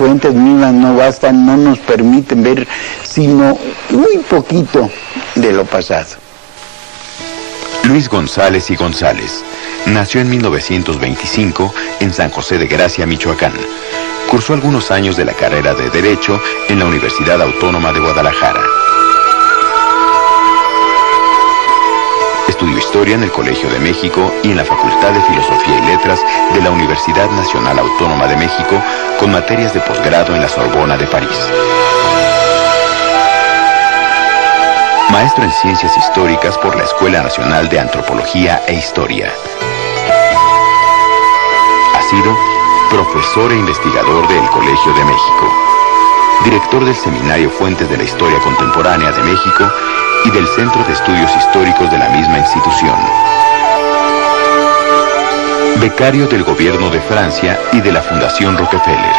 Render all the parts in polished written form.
fuentes mismas no bastan, no nos permiten ver sino muy poquito de lo pasado. Luis González y González nació en 1925 en San José de Gracia, Michoacán. Cursó algunos años de la carrera de Derecho en la Universidad Autónoma de Guadalajara. Estudió Historia en el Colegio de México y en la Facultad de Filosofía y Letras de la Universidad Nacional Autónoma de México, con materias de posgrado en la Sorbona de París. Maestro en Ciencias Históricas por la Escuela Nacional de Antropología e Historia. Ha sido profesor e investigador del Colegio de México, director del Seminario Fuentes de la Historia Contemporánea de México y del Centro de Estudios Históricos de la misma institución. Becario del Gobierno de Francia y de la Fundación Rockefeller.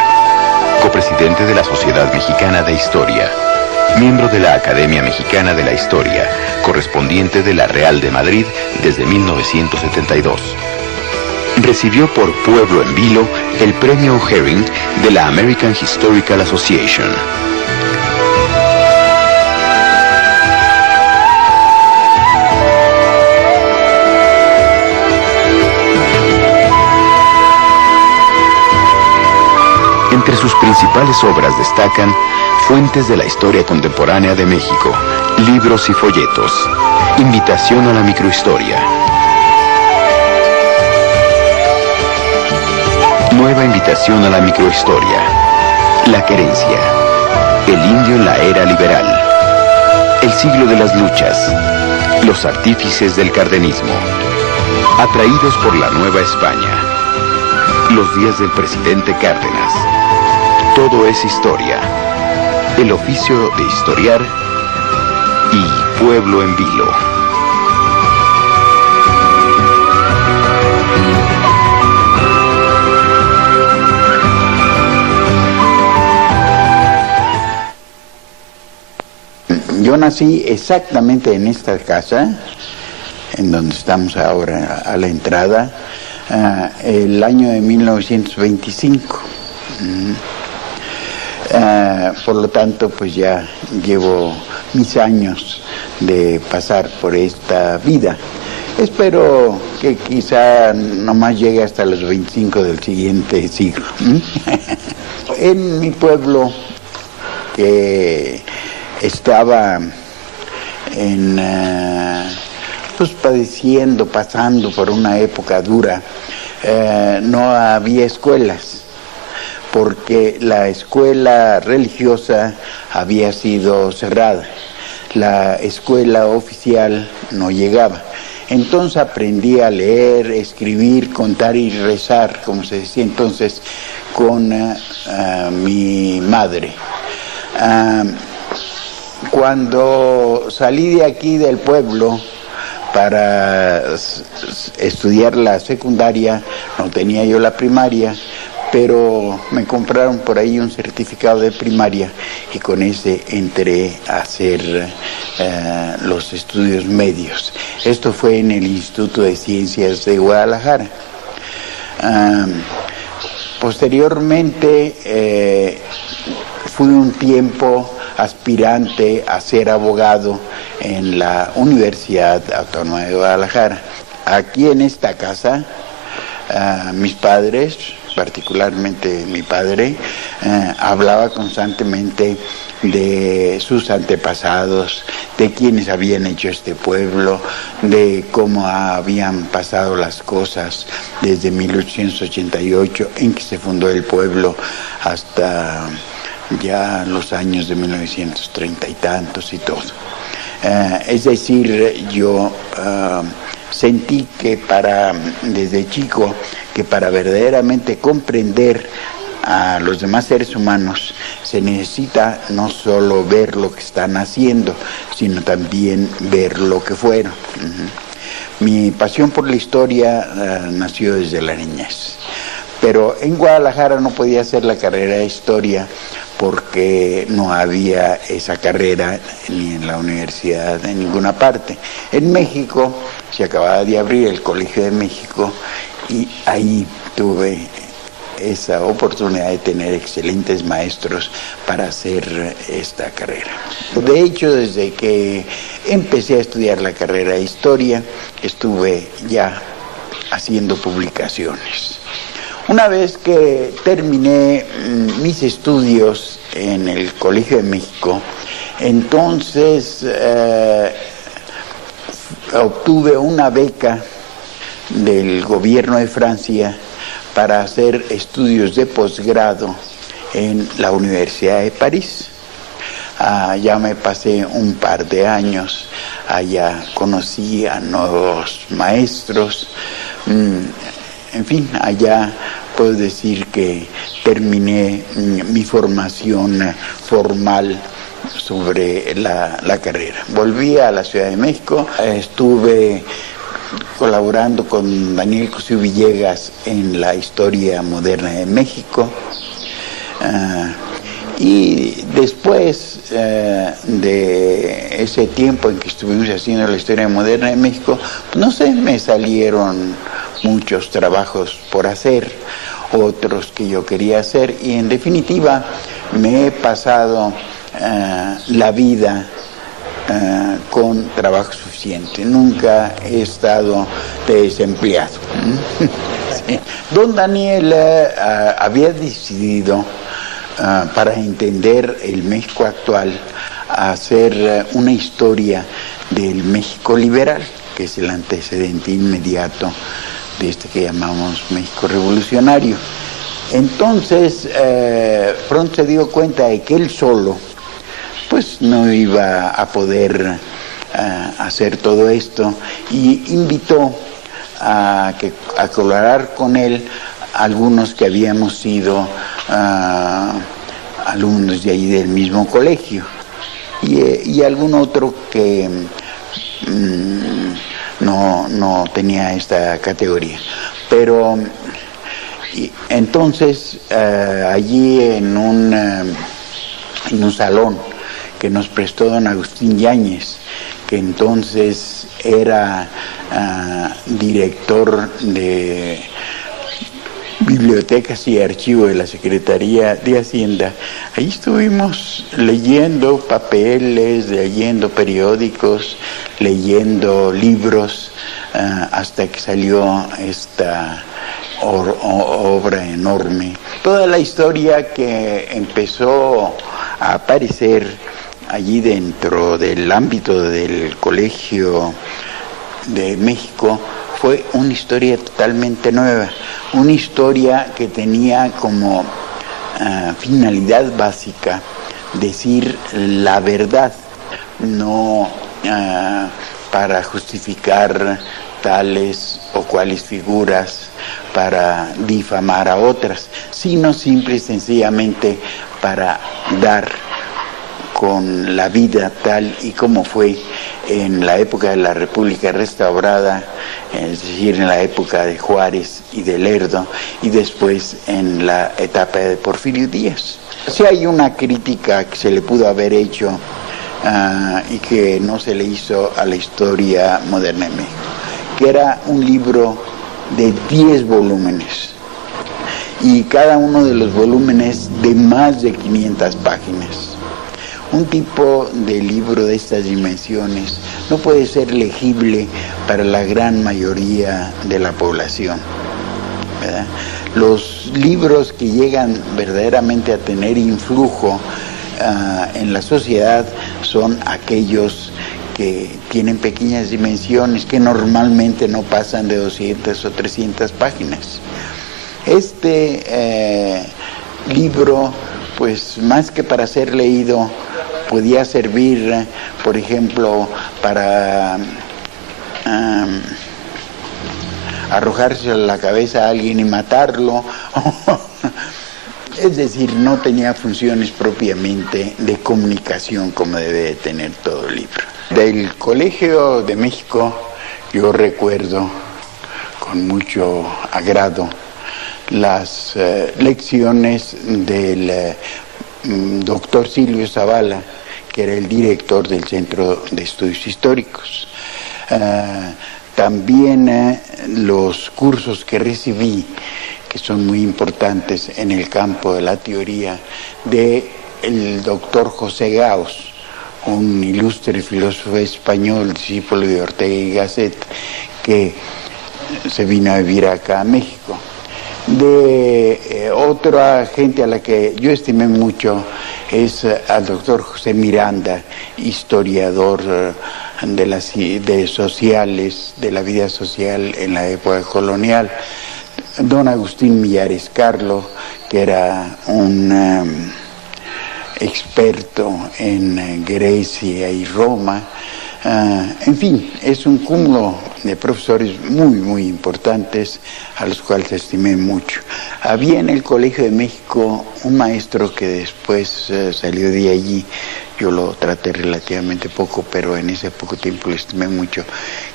Copresidente de la Sociedad Mexicana de Historia. Miembro de la Academia Mexicana de la Historia. Correspondiente de la Real de Madrid desde 1972. Recibió por Pueblo en Vilo el Premio Herring de la American Historical Association. Entre sus principales obras destacan Fuentes de la Historia Contemporánea de México, libros y folletos, Invitación a la Microhistoria, Nueva Invitación a la Microhistoria, La Querencia, El Indio en la Era Liberal, El Siglo de las Luchas, Los Artífices del Cardenismo, Atraídos por la Nueva España, Los Días del Presidente Cárdenas, Todo es Historia, El Oficio de Historiar y Pueblo en Vilo. Yo nací exactamente en esta casa, en donde estamos ahora a la entrada, el año de 1925. Por lo tanto, pues ya llevo mis años de pasar por esta vida. Espero que quizá nomás llegue hasta los 25 del siguiente siglo. En mi pueblo, que estaba pues padeciendo, pasando por una época dura, no había escuelas, porque la escuela religiosa había sido cerrada, la escuela oficial no llegaba. Entonces aprendí a leer, escribir, contar y rezar, como se decía entonces, con mi madre. Cuando salí de aquí del pueblo para estudiar la secundaria, no tenía yo la primaria, pero me compraron por ahí un certificado de primaria y con ese entré a hacer los estudios medios. Esto fue en el Instituto de Ciencias de Guadalajara. Posteriormente fui un tiempo aspirante a ser abogado en la Universidad Autónoma de Guadalajara. Aquí en esta casa, mis padres, particularmente mi padre, hablaba constantemente de sus antepasados, de quienes habían hecho este pueblo, de cómo habían pasado las cosas desde 1888, en que se fundó el pueblo, hasta ya los años de 1930 y tantos y todo. Es decir, yo sentí que desde chico, que para verdaderamente comprender a los demás seres humanos se necesita no solo ver lo que están haciendo, sino también ver lo que fueron. Mi pasión por la historia nació desde la niñez, pero en Guadalajara no podía hacer la carrera de historia porque no había esa carrera ni en la universidad, en ninguna parte. En México se acababa de abrir el Colegio de México y ahí tuve esa oportunidad de tener excelentes maestros para hacer esta carrera. De hecho, desde que empecé a estudiar la carrera de Historia, estuve ya haciendo publicaciones. Una vez que terminé mis estudios en el Colegio de México, entonces obtuve una beca del gobierno de Francia para hacer estudios de posgrado en la Universidad de París. Ya me pasé un par de años, allá conocí a nuevos maestros, en fin, allá puedo decir que terminé mi formación formal sobre la carrera. Volví a la Ciudad de México, estuve colaborando con Daniel Cosío Villegas en la Historia Moderna de México, y después de ese tiempo en que estuvimos haciendo la Historia Moderna de México, no sé, me salieron muchos trabajos por hacer, otros que yo quería hacer, y en definitiva me he pasado la vida con trabajo suficiente. Nunca he estado desempleado. Sí. Don Daniel había decidido, para entender el México actual, hacer una historia del México liberal, que es el antecedente inmediato de este que llamamos México revolucionario. Entonces, pronto se dio cuenta de que él solo pues no iba a poder hacer todo esto, y invitó a colaborar con él algunos que habíamos sido alumnos de ahí del mismo colegio, y algún otro que no tenía esta categoría. Pero entonces allí en un salón que nos prestó don Agustín Yáñez, que entonces era director de Bibliotecas y Archivo de la Secretaría de Hacienda, ahí estuvimos leyendo papeles, leyendo periódicos, leyendo libros, hasta que salió esta obra enorme. Toda la historia que empezó a aparecer allí dentro del ámbito del Colegio de México fue una historia totalmente nueva, una historia que tenía como finalidad básica decir la verdad, no para justificar tales o cuales figuras, para difamar a otras, sino simple y sencillamente para dar con la vida tal y como fue en la época de la República Restaurada, es decir, en la época de Juárez y de Lerdo, y después en la etapa de Porfirio Díaz. Sí hay una crítica que se le pudo haber hecho y que no se le hizo a la Historia Moderna de México, que era un libro de 10 volúmenes, y cada uno de los volúmenes de más de 500 páginas. Un tipo de libro de estas dimensiones no puede ser legible para la gran mayoría de la población, ¿verdad? Los libros que llegan verdaderamente a tener influjo en la sociedad son aquellos que tienen pequeñas dimensiones, que normalmente no pasan de 200 o 300 páginas. Este libro, pues más que para ser leído, podía servir, por ejemplo, para arrojarse a la cabeza a alguien y matarlo. Es decir, no tenía funciones propiamente de comunicación como debe de tener todo libro. Del Colegio de México yo recuerdo con mucho agrado las lecciones del doctor Silvio Zavala, que era el director del Centro de Estudios Históricos. También los cursos que recibí, que son muy importantes en el campo de la teoría, del doctor José Gaos, un ilustre filósofo español, discípulo de Ortega y Gasset, que se vino a vivir acá a México. De otra gente a la que yo estimé mucho es al doctor José Miranda, historiador de sociales, de la vida social en la época colonial. Don Agustín Millares Carlo, que era un experto en Grecia y Roma. En fin, es un cúmulo de profesores muy, muy importantes a los cuales estimé mucho. Había en el Colegio de México un maestro que después salió de allí. Yo lo traté relativamente poco, pero en ese poco tiempo lo estimé mucho,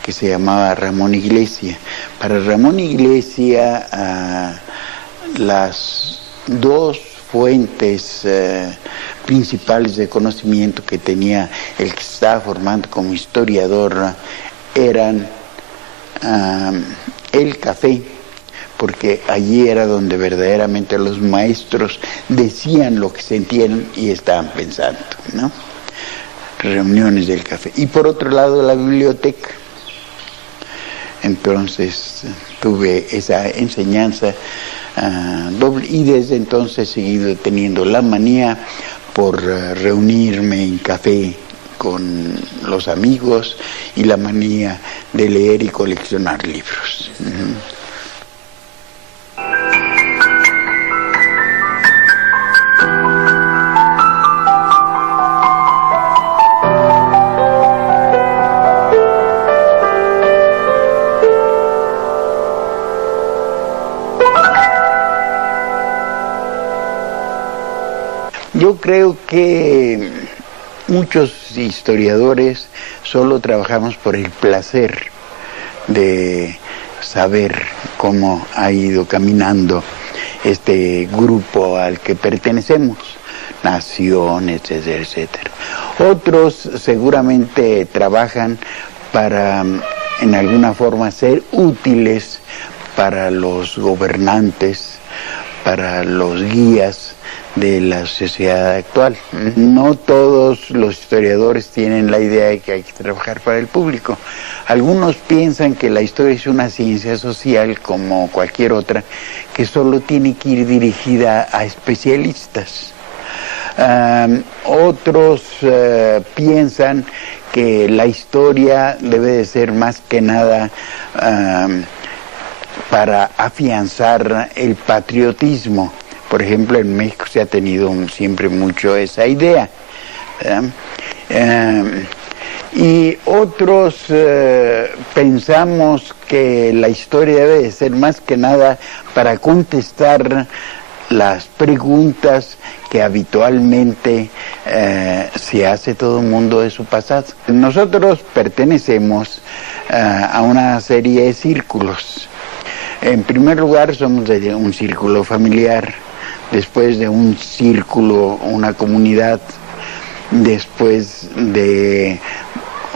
que se llamaba Ramón Iglesia. Para Ramón Iglesia, las dos fuentes principales de conocimiento que tenía el que se estaba formando como historiador eran el café, porque allí era donde verdaderamente los maestros decían lo que sentían y estaban pensando, ¿no? Reuniones del café. Y por otro lado, la biblioteca. Entonces tuve esa enseñanza doble, y desde entonces he seguido teniendo la manía por reunirme en café con los amigos y la manía de leer y coleccionar libros. Yo creo que muchos historiadores solo trabajamos por el placer de saber cómo ha ido caminando este grupo al que pertenecemos, nación, etcétera, etcétera. Otros seguramente trabajan para, en alguna forma, ser útiles para los gobernantes, para los guías de la sociedad actual. No todos los historiadores tienen la idea de que hay que trabajar para el público. Algunos piensan que la historia es una ciencia social como cualquier otra, que solo tiene que ir dirigida a especialistas. Otros piensan que la historia debe de ser más que nada para afianzar el patriotismo. Por ejemplo, en México se ha tenido siempre mucho esa idea. Y otros pensamos que la historia debe de ser más que nada para contestar las preguntas que habitualmente se hace todo el mundo de su pasado. Nosotros pertenecemos a una serie de círculos. En primer lugar, somos de un círculo familiar, después de un círculo, una comunidad, después de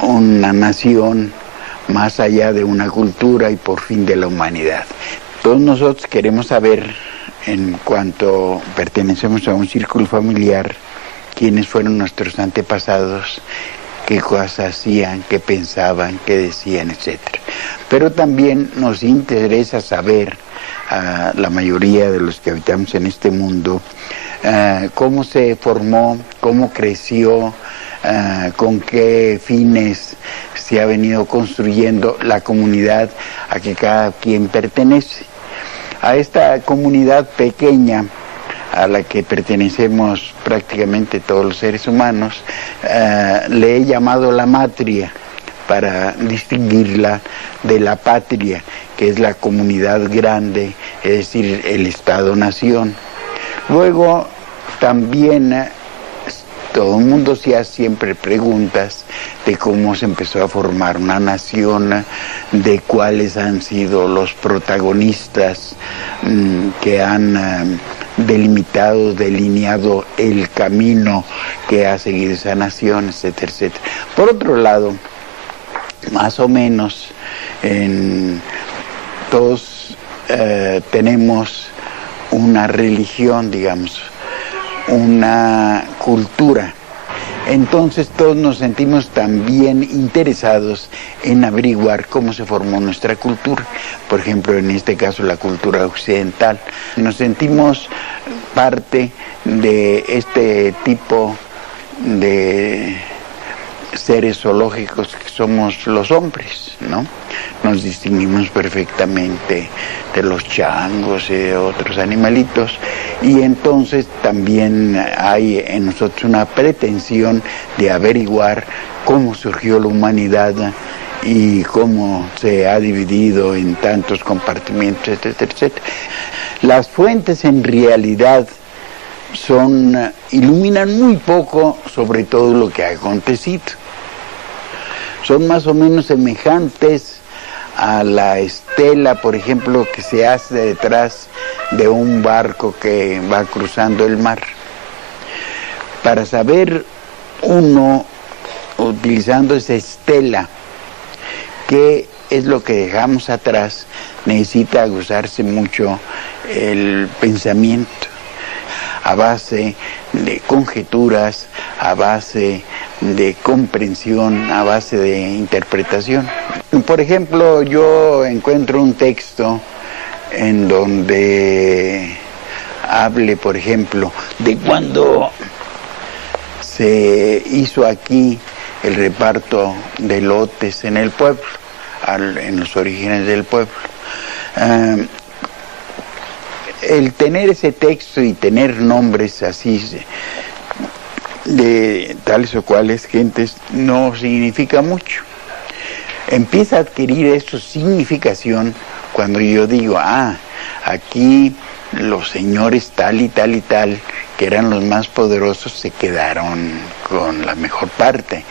una nación, más allá de una cultura y por fin de la humanidad. Todos nosotros queremos saber, en cuanto pertenecemos a un círculo familiar, quiénes fueron nuestros antepasados, qué cosas hacían, qué pensaban, qué decían, etc. Pero también nos interesa saber, a la mayoría de los que habitamos en este mundo, cómo se formó, cómo creció, con qué fines se ha venido construyendo la comunidad a que cada quien pertenece. A esta comunidad pequeña a la que pertenecemos prácticamente todos los seres humanos, le he llamado la matria, para distinguirla de la patria, que es la comunidad grande, es decir, el Estado-nación. Luego también todo el mundo se hace siempre preguntas de cómo se empezó a formar una nación, de cuáles han sido los protagonistas que han delineado el camino que ha seguido esa nación, etcétera, etcétera. Por otro lado, más o menos en todos tenemos una religión, digamos, una cultura. Entonces todos nos sentimos también interesados en averiguar cómo se formó nuestra cultura. Por ejemplo, en este caso la cultura occidental. Nos sentimos parte de este tipo de seres zoológicos que somos los hombres, ¿no? Nos distinguimos perfectamente de los changos y de otros animalitos, y entonces también hay en nosotros una pretensión de averiguar cómo surgió la humanidad y cómo se ha dividido en tantos compartimentos, etcétera, etcétera. Las fuentes en realidad iluminan muy poco sobre todo lo que ha acontecido. Son más o menos semejantes a la estela, por ejemplo, que se hace detrás de un barco que va cruzando el mar. Para saber uno, utilizando esa estela, qué es lo que dejamos atrás, necesita aguzarse mucho el pensamiento, a base de conjeturas, a base de comprensión, a base de interpretación. Por ejemplo, yo encuentro un texto en donde hable, por ejemplo, de cuando se hizo aquí el reparto de lotes en el pueblo, en los orígenes del pueblo. El tener ese texto y tener nombres así de tales o cuales gentes no significa mucho. Empieza a adquirir eso significación cuando yo digo, aquí los señores tal y tal y tal, que eran los más poderosos, se quedaron con la mejor parte.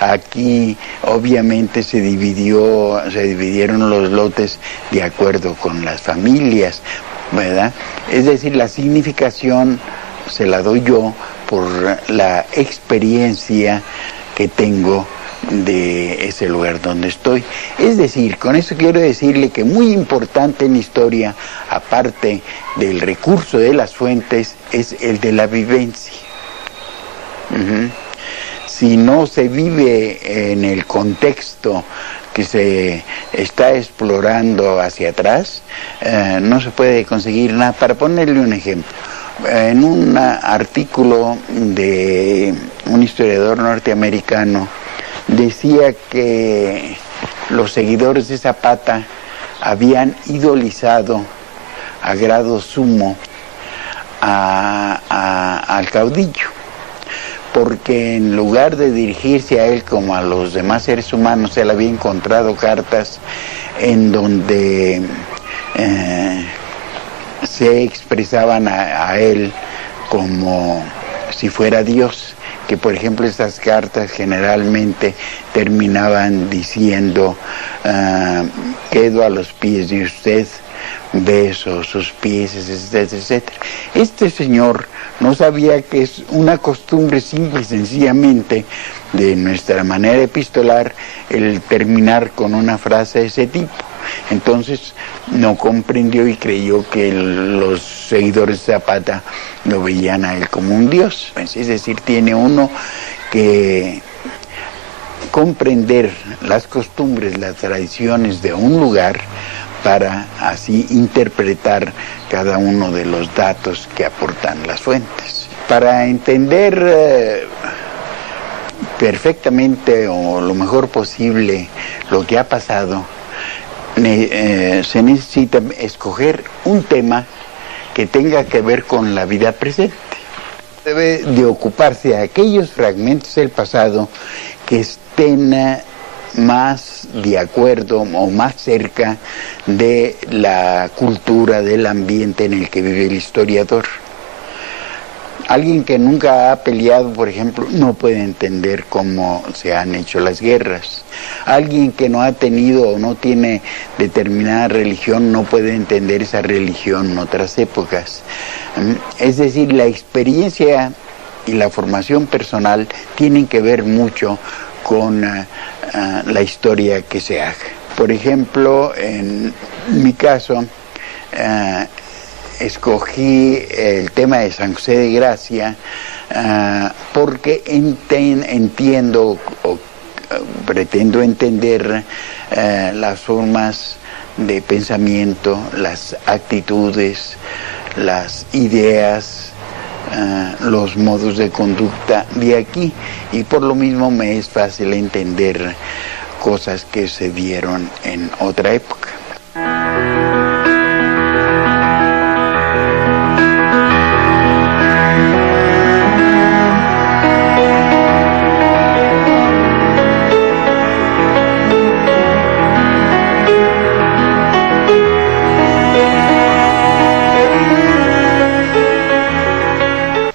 Aquí obviamente se dividieron los lotes de acuerdo con las familias, ¿verdad? Es decir, la significación se la doy yo por la experiencia que tengo de ese lugar donde estoy. Es decir, con eso quiero decirle que muy importante en la historia, aparte del recurso de las fuentes, es el de la vivencia. Si no se vive en el contexto que se está explorando hacia atrás, no se puede conseguir nada. Para ponerle un ejemplo, en un artículo de un historiador norteamericano, decía que los seguidores de Zapata habían idolizado a grado sumo al caudillo, porque en lugar de dirigirse a él como a los demás seres humanos, él había encontrado cartas en donde se expresaban a él como si fuera Dios, que por ejemplo estas cartas generalmente terminaban diciendo, quedo a los pies de usted, beso sus pies, etcétera, etcétera. Este señor no sabía que es una costumbre simple y sencillamente de nuestra manera epistolar el terminar con una frase de ese tipo. Entonces no comprendió y creyó que los seguidores de Zapata lo veían a él como un dios. Es decir, tiene uno que comprender las costumbres, las tradiciones de un lugar para así interpretar cada uno de los datos que aportan las fuentes. Para entender perfectamente o lo mejor posible lo que ha pasado, se necesita escoger un tema que tenga que ver con la vida presente. Debe de ocuparse de aquellos fragmentos del pasado que estén más de acuerdo o más cerca de la cultura, del ambiente en el que vive el historiador. Alguien que nunca ha peleado, por ejemplo, no puede entender cómo se han hecho las guerras. Alguien que no ha tenido o no tiene determinada religión no puede entender esa religión en otras épocas. Es decir, la experiencia y la formación personal tienen que ver mucho con la historia que se haga. Por ejemplo, en mi caso, escogí el tema de San José de Gracia porque entiendo o pretendo entender las formas de pensamiento, las actitudes, las ideas, los modos de conducta de aquí, y por lo mismo me es fácil entender cosas que se dieron en otra época.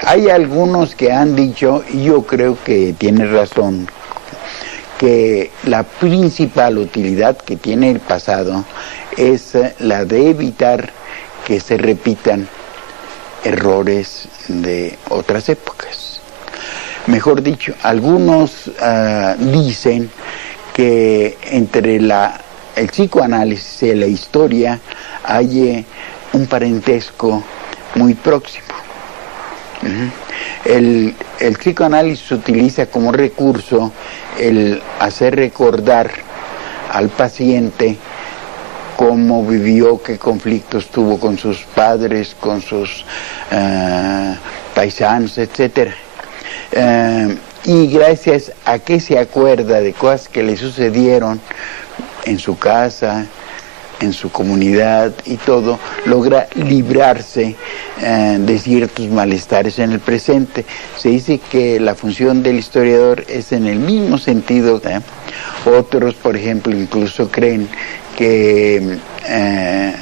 Hay algunos que han dicho, y yo creo que tiene razón, que la principal utilidad que tiene el pasado es la de evitar que se repitan errores de otras épocas. Mejor dicho, algunos dicen que entre el psicoanálisis y la historia hay un parentesco muy próximo. El psicoanálisis utiliza como recurso el hacer recordar al paciente cómo vivió, qué conflictos tuvo con sus padres, con sus paisanos, etc. Y gracias a que se acuerda de cosas que le sucedieron en su casa, en su comunidad y todo, logra librarse de ciertos malestares en el presente. Se dice que la función del historiador es en el mismo sentido. Otros, por ejemplo, incluso creen que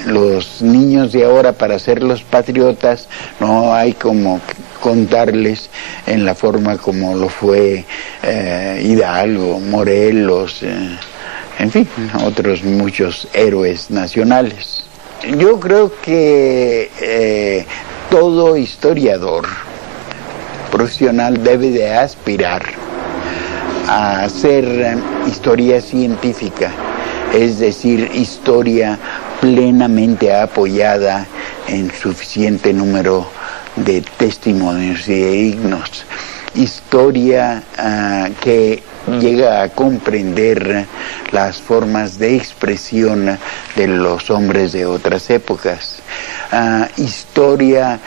los niños de ahora, para ser los patriotas, no hay como contarles en la forma como lo fue Hidalgo, Morelos, en fin, otros muchos héroes nacionales. Yo creo que todo historiador profesional debe de aspirar a hacer historia científica, es decir, historia plenamente apoyada en suficiente número de testimonios y dignos. Historia que llega a comprender las formas de expresión de los hombres de otras épocas. Historia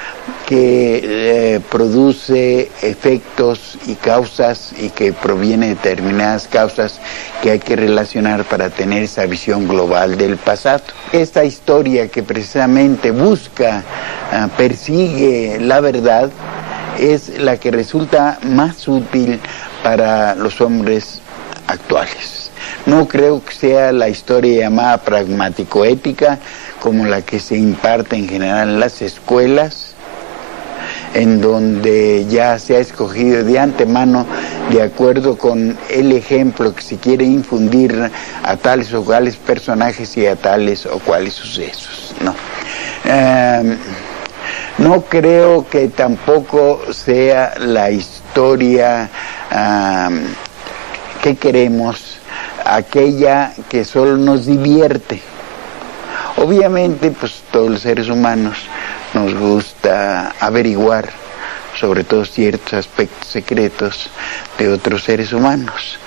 que produce efectos y causas y que proviene de determinadas causas que hay que relacionar para tener esa visión global del pasado. Esta historia que precisamente busca, persigue la verdad, es la que resulta más útil para los hombres actuales. No creo que sea la historia llamada pragmático-ética, como la que se imparte en general en las escuelas, en donde ya se ha escogido de antemano, de acuerdo con el ejemplo que se quiere infundir a tales o cuales personajes y a tales o cuales sucesos. No creo que tampoco sea la historia que queremos, aquella que solo nos divierte. Obviamente, pues todos los seres humanos nos gusta averiguar sobre todo ciertos aspectos secretos de otros seres humanos.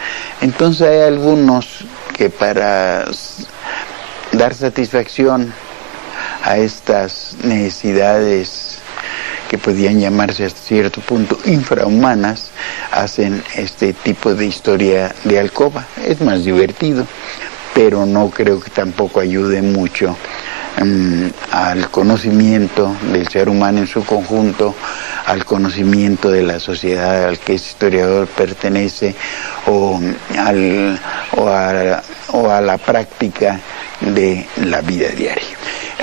Entonces hay algunos que para dar satisfacción a estas necesidades que podían llamarse hasta cierto punto infrahumanas, hacen este tipo de historia de alcoba. Es más divertido, pero no creo que tampoco ayude mucho al conocimiento del ser humano en su conjunto, al conocimiento de la sociedad al que ese historiador pertenece, o a la práctica de la vida diaria.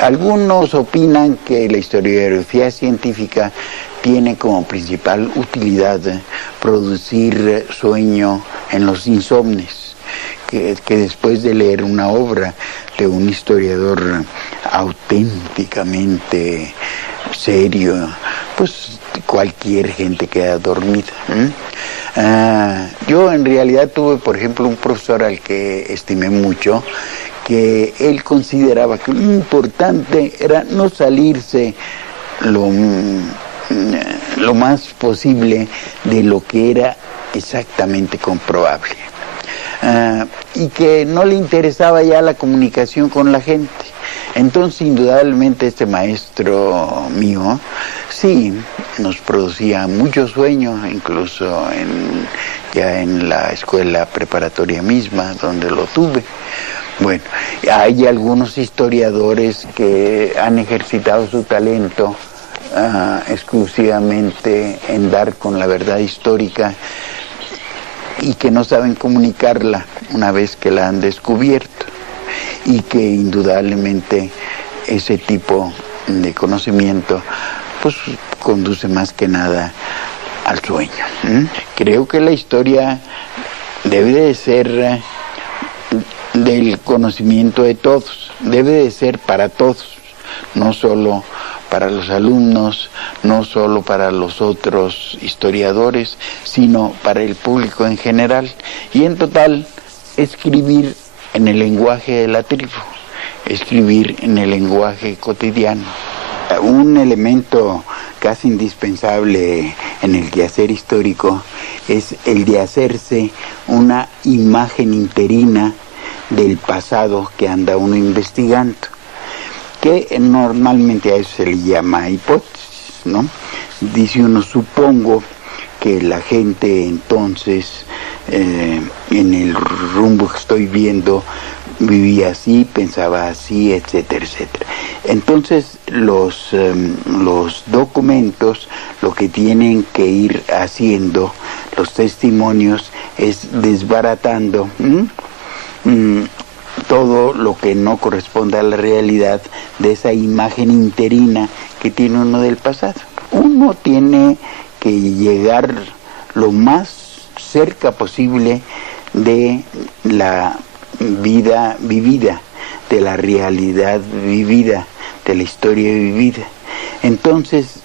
Algunos opinan que la historiografía científica tiene como principal utilidad producir sueño en los insomnes, que después de leer una obra de un historiador auténticamente serio, pues cualquier gente queda dormida. Yo en realidad tuve, por ejemplo, un profesor al que estimé mucho, que él consideraba que lo importante era no salirse lo más posible de lo que era exactamente comprobable. Y que no le interesaba ya la comunicación con la gente. Entonces, indudablemente, este maestro mío, sí, nos producía mucho sueño, incluso ya en la escuela preparatoria misma, donde lo tuve. Bueno, hay algunos historiadores que han ejercitado su talento exclusivamente en dar con la verdad histórica y que no saben comunicarla una vez que la han descubierto, y que indudablemente ese tipo de conocimiento pues conduce más que nada al sueño. Creo que la historia debe de ser del conocimiento de todos, debe de ser para todos, no solo para los alumnos, no solo para los otros historiadores, sino para el público en general. Y en total, escribir en el lenguaje de la tribu, escribir en el lenguaje cotidiano. Un elemento casi indispensable en el quehacer histórico es el de hacerse una imagen interina del pasado que anda uno investigando, que normalmente a eso se le llama hipótesis, ¿no? Dice uno, supongo que la gente entonces, en el rumbo que estoy viendo, vivía así, pensaba así, etcétera, etcétera. Entonces, los documentos, lo que tienen que ir haciendo, los testimonios, es desbaratando todo lo que no corresponde a la realidad de esa imagen interina que tiene uno del pasado. Uno tiene que llegar lo más cerca posible de la vida vivida, de la realidad vivida, de la historia vivida. Entonces,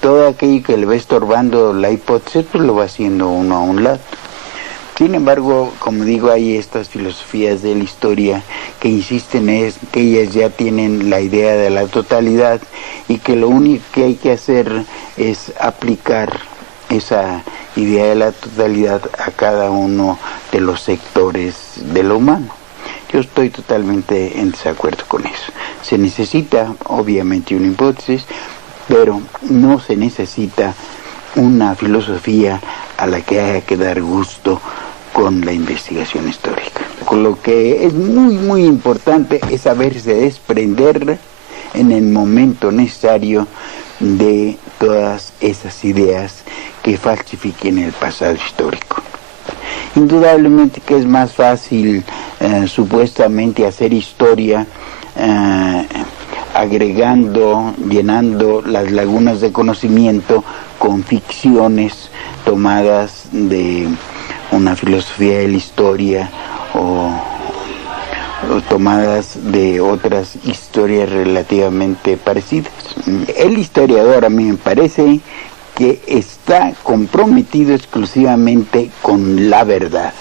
todo aquello que le va estorbando la hipótesis, pues lo va haciendo uno a un lado. Sin embargo, como digo, hay estas filosofías de la historia que insisten en que ellas ya tienen la idea de la totalidad y que lo único que hay que hacer es aplicar esa idea de la totalidad a cada uno de los sectores de lo humano. Yo estoy totalmente en desacuerdo con eso. Se necesita, obviamente, una hipótesis, pero no se necesita una filosofía a la que haya que dar gusto con la investigación histórica. Con lo que es muy, muy importante es saberse desprender en el momento necesario de todas esas ideas que falsifiquen el pasado histórico. Indudablemente que es más fácil supuestamente hacer historia agregando, llenando las lagunas de conocimiento con ficciones tomadas de una filosofía de la historia o tomadas de otras historias relativamente parecidas. El historiador, a mí me parece, que está comprometido exclusivamente con la verdad.